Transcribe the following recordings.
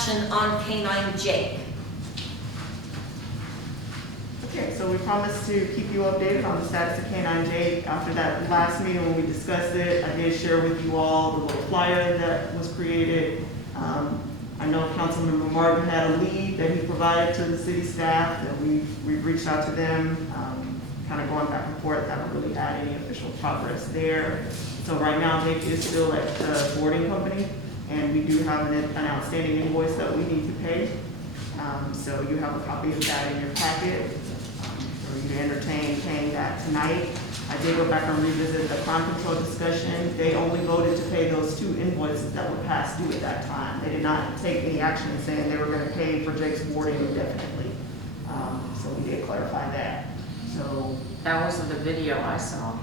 action on Canine Jake? Okay, so we promised to keep you updated on the status of Canine Jake. After that last meeting when we discussed it, I did share with you all the little flyer that was created. I know Councilmember Martin had a lead that he provided to the city staff, that we've reached out to them, kind of going back and forth, haven't really had any official progress there. So right now, Jake is still at the boarding company, and we do have an outstanding invoice that we need to pay. So you have a copy of that in your packet, for you to entertain paying that tonight. I did go back and revisit the crime control discussion. They only voted to pay those 2 invoices that were past due at that time. They did not take any action saying they were gonna pay for Jake's boarding indefinitely. So we did clarify that. So That wasn't the video I saw.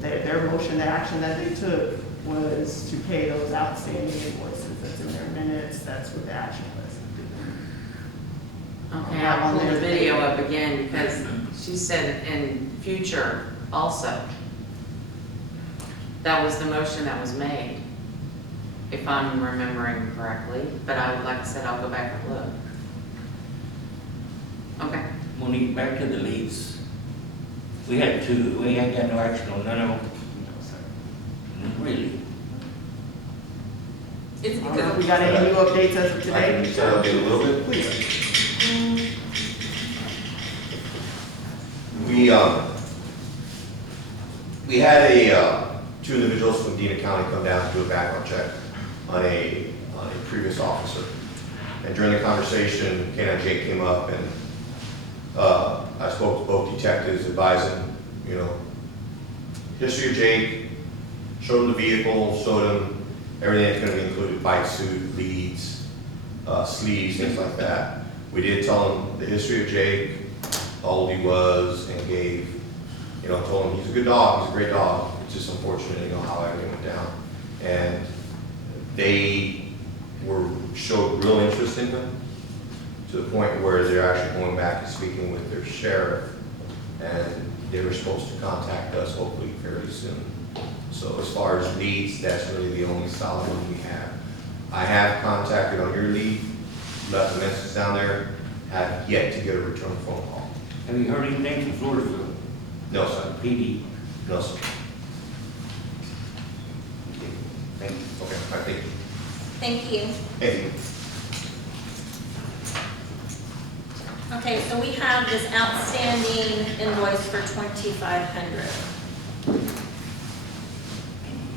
their motion, the action that they took was to pay those outstanding invoices. That's in their minutes, that's what the action was. Okay, I'll pull the video up again because she said in future also. That was the motion that was made, if I'm remembering correctly, but like I said, I'll go back and look. Okay. Monique, back to the leads. We had 2, we ain't got no action on none of them. Really? It's I don't know if we got any new updates as of today. Can you tell me a little bit, please? We had 2 individuals from Medina County come down to do a background check on a previous officer. And during the conversation, Canine Jake came up and I spoke to both detectives advising, history of Jake, showed him the vehicle, showed him everything that's gonna be included, bike suit, leads, sleeves, things like that. We did tell him the history of Jake, how old he was, and gave, told him he's a good dog, he's a great dog. It's just unfortunate, how everything went down. And they showed real interest in him to the point where they're actually going back and speaking with their sheriff, and they were supposed to contact us hopefully fairly soon. So as far as leads, that's really the only solid one we have. I have contacted on your lead, left a message down there, have yet to get a return phone call. Have you heard anything from Floresville? No, sir. PD? No, sir. Thank you. Okay, I think, Thank you. hey, Okay, so we have this outstanding invoice for 2,500.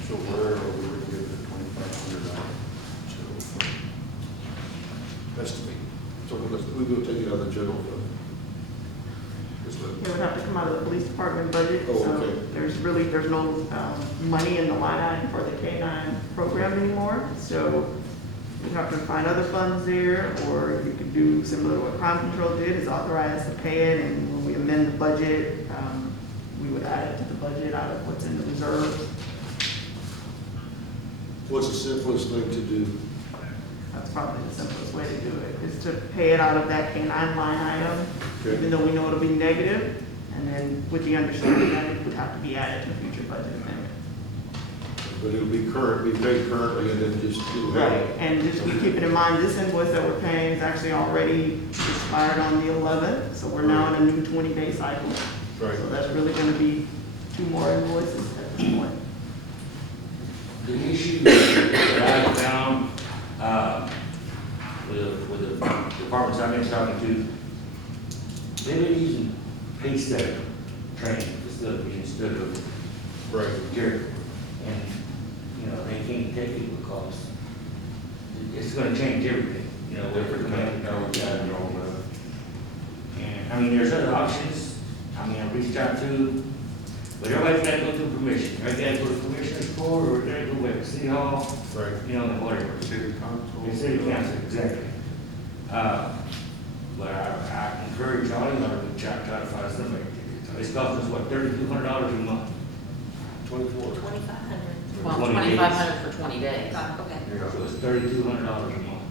So where are we going to get the $2,500? Estimate. So we're going to take it out of the general fund. Just let- It would have to come out of the police department budget. Oh, So okay. there's no money in the line item for the K-9 program anymore. So you'd have to find other funds there, or you could do similar to what crime control did, is authorize to pay it, and when we amend the budget, we would add it to the budget out of what's in the reserves. What's the simplest thing to do? That's probably the simplest way to do it, is to pay it out of that K-9 line item, Okay. even though we know it'll be negative, and then with the understanding that it would have to be added to future budget amendments. But it'll be paid currently, and then just, it'll have. Right, and just be keeping in mind, this invoice that we're paying is actually already expired on the 11th, so we're now in a new 20-day cycle. Right. So that's really gonna be 2 more invoices at this point. The issue that I found, with the departments I've been talking to, they've been using pay study training instead of Right. Jerry. And, they can't take it because it's gonna change everything, with the command. Now we got it all, And, there's other options. I reached out to, but everybody's gotta go through permission. Everybody gotta go to commissioner's court, or they go back to city hall, right. and whatever. City council. In city council, exactly. But I encourage all of them to try to find somebody. It's costing us, what, $3,200 a month? 24. 2,500. Well, 20 days. 2,500 for 20 days. Okay. So it's $3,200 a month.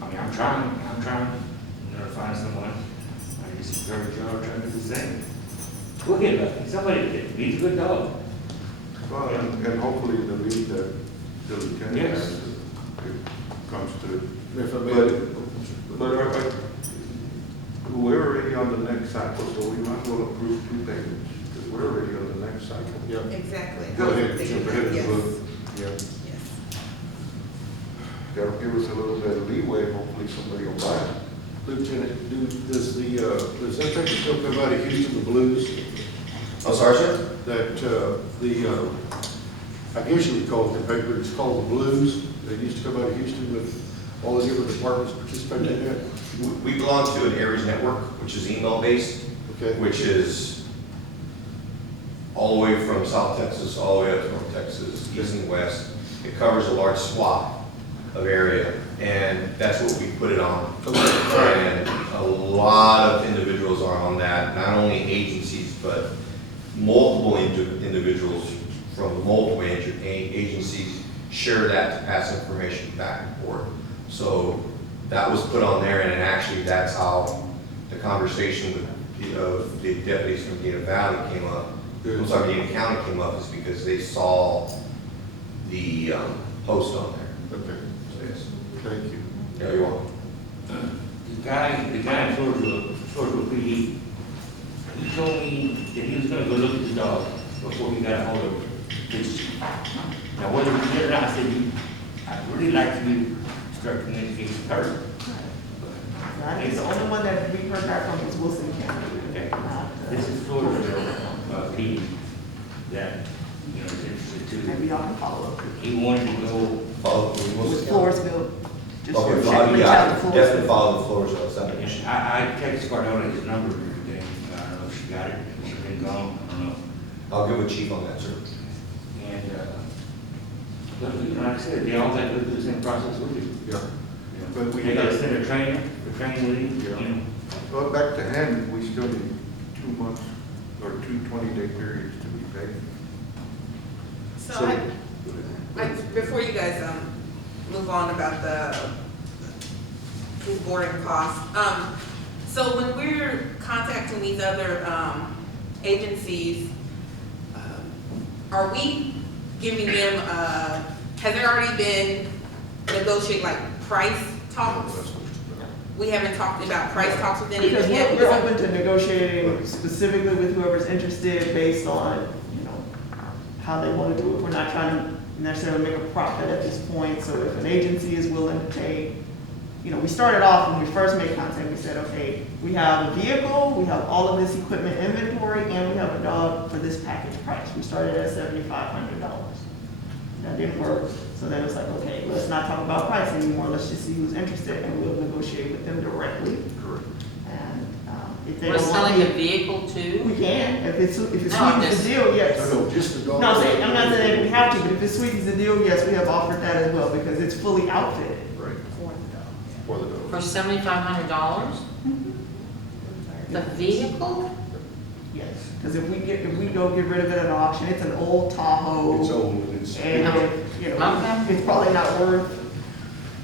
I'm trying to find someone. I just encourage y'all to try to do the same. We'll get lucky. Somebody, he's a good dog. Well, and hopefully the lead that the lieutenant Yes. has, comes to, If I but we're already on the next cycle, so we might as well approve 2 payments, because we're already on the next cycle. Yeah, Exactly. Go ahead, I was jump thinking ahead that, of the yes. book. Yeah, Yes. that'll give us a little bit of leeway, hopefully somebody will buy it. Lieutenant, does that paper still come out of Houston, the Blues? I'm sorry, sir? That, I guess you would call it the paper, it's called the Blues. They used to come out of Houston with all the different departments participating in that. We belong to an Aries network, which is email-based, Okay. which is all the way from South Texas, all the way up to North Texas, east and west. It covers a large swath of area, and that's what we put it on. And a lot of individuals are on that, not only agencies, but multiple individuals from multiple agencies share that to pass information back and forth. So that was put on there, and actually that's how the conversation with the deputies from Medina Valley came up. I'm sorry, Medina County came up, is because they saw the post on there. Okay, So yes, thank you. yeah, you're welcome. The guy in Floresville PD, he told me that he was gonna go look at the dog before he got a hold of it. Now, whether he did or not, I said, I'd really like to start communicating with her. I think the only one that we heard back from was Wilson County. Okay. Not, This is Floresville, PD, that, you know, is interested Maybe too. y'all can follow up He wanted to go, Follow with Floresville. Just Okay, check, follow, reach out to yeah, definitely Floresville. follow the floors, is that an issue? and I texted Cardona his number today. I don't know if she got it, she's been gone, I don't know. I'll get with chief on that, sir. And, but, you know, like I said, they all got to go through the same process we do. Yeah. You know, They got to send a trainer, the trainer lead, you know. Well, back to hand, we still need 2 months or 2 20-day periods to be paid. So before you guys, move on about the boarding costs, so when we're contacting these other, agencies, are we giving them, has there already been negotiated like price talks? We haven't talked about price talks with any of Because them yet? we're open to negotiating specifically with whoever's interested based on, you know, how they want to do it. We're not trying to necessarily make a profit at this point, so if an agency is willing to take, you know, we started off when we first made contact, we said, okay, we have a vehicle, we have all of this equipment inventory, and we have a dog for this package price. We started at $7,500. That didn't work, so then it's like, okay, let's not talk about price anymore, let's just see who's interested, and we'll negotiate with them directly. Correct. And if they We're don't want selling the it, vehicle we too? can, if it No, sweetens just- the deal, yes. No, just the dog. No, I'm not saying we have to, but if it sweetens the deal, yes, we have offered that as well, because it's fully outfitted. Right. For the dog. For $7,500? The vehicle? Yes, because if we go get rid of it at auction, it's an old Tahoe. It's old, and it's. And, you know, Okay. it's probably not worth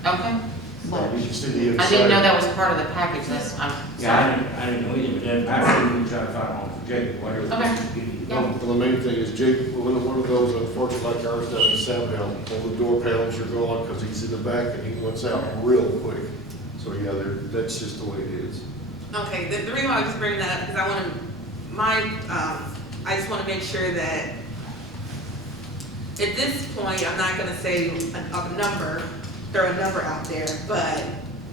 Okay. much. You can see the I didn't know inside. that was part of the package, that's, I'm Yeah, sorry. I didn't know either, but then I said we would try to find one for Jake, whatever. Okay. Yeah. Well, the main thing is Jake, one of those, unfortunately, like ours down in Soundtown, all the door panels are gone because he's in the back and he wants out real quick. So, yeah, that's just the way it is. Okay, the reason why I was bringing that up, because I want to, I just want to make sure that at this point, I'm not gonna say a number, throw a number out there, but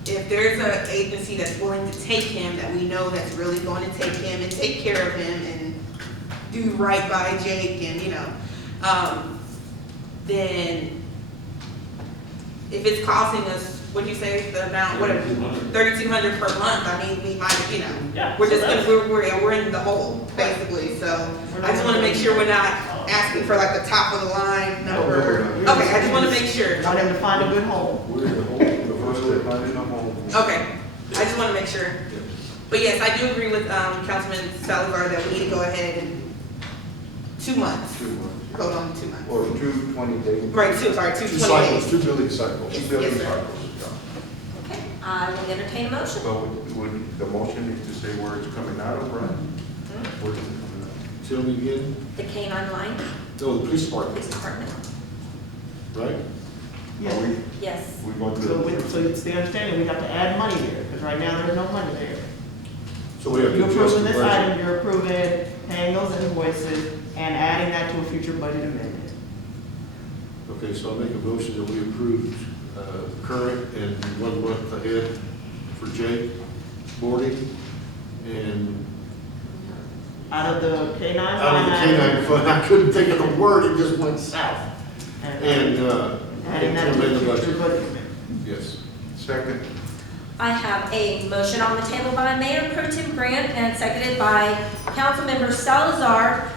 if there's an agency that's willing to take him, that we know that's really going to take him and take care of him and do right by Jake and, you know, then if it's costing us, what'd you say, the amount, whatever, $3,200 per month, I mean, we might, you know, Yeah, we're so just gonna, that's- we're in the hole, basically, so I just wanna make sure we're not asking for like the top of the line number. No, Okay, I just wanna make sure. Want them to find a good home. We're in the hole, the First, first they day. find it a home. Okay, I just wanna make sure. But yes, I do agree with, Councilman Salazar that we need to go ahead and 2 months, 2 months. vote on 2 months. Or 2 20-day. Right, two 2 20 cycles, days. 2 billing cycles. 2 billion Yes, sir. cycles, yeah. Okay, I will entertain a motion. So would the motion need to say where it's coming out of, right? Where is it coming out? Tell me again, The K-9 line, no, the police department, police department. right? Yes. Are we, Yes. we going So, to? so it's the understanding, we have to add money there, because right now there's no money there. So we have to You're adjust approving the this budget. item, you're approving paying those invoices and adding that to a future budget amendment. Okay, so I'll make a motion that we approve current and 1 month ahead for Jake boarding and Out of the K-9 out of the line canine item, fund, I couldn't think of the word, it just went south. And, adding that and to amend a the future budget. budget amendment. Yes. Second. I have a motion on the table by Mayor Pro Tem Grant and seconded by Councilmember Salazar,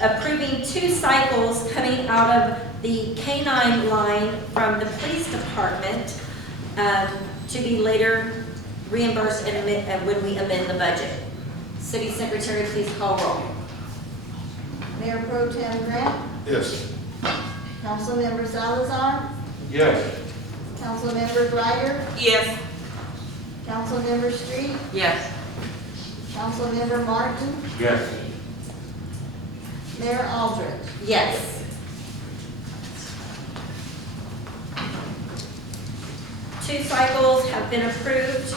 approving 2 cycles coming out of the K-9 line from the police department to be later reimbursed when we amend the budget. City Secretary, please call roll. Mayor Pro Tem Grant, Yes. Councilmember Salazar, Yes. Councilmember Ryder, Yes. Councilmember Street, Yes. Councilmember Martin, Yes. Mayor Aldrich. Yes. Two cycles have been approved.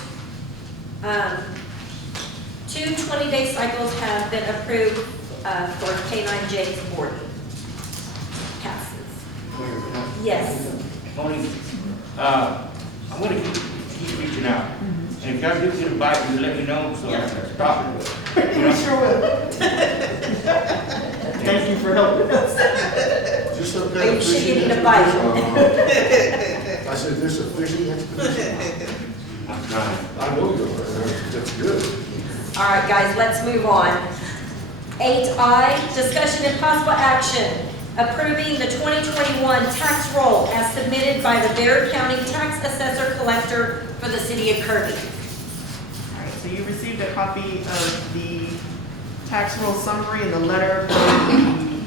2 20-day cycles have been approved for K-9 Jake's boarding passes. Yes. Tony, I'm gonna keep reaching out. And if y'all do get a bite, you let me know, so I can stop it. You know? Sure will. Thank you for helping us. Just some kind Maybe of she fishing needed a bite. expedition. I said, there's a fishing expedition. I'm trying. I know you are, that's good. All right, guys, let's move on. 8I, discussion and possible action, approving the 2021 tax roll as submitted by the Bear County Tax Assessor Collector for the city of Kirby. All right, so you received a copy of the tax roll summary and the letter from the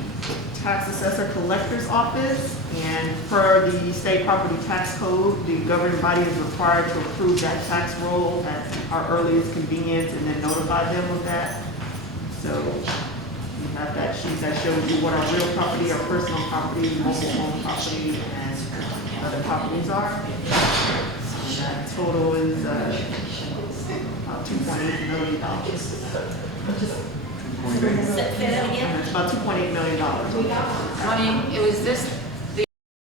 tax assessor collector's office. And per the state property tax code, the governing body is required to approve that tax roll at our earliest convenience and then notify them of that. So you have that sheet that shows you what our real property, our personal property, mobile home property, and other properties are. So that total is about $2.8 million. Say that again? About $2.8 million. Tony, it was this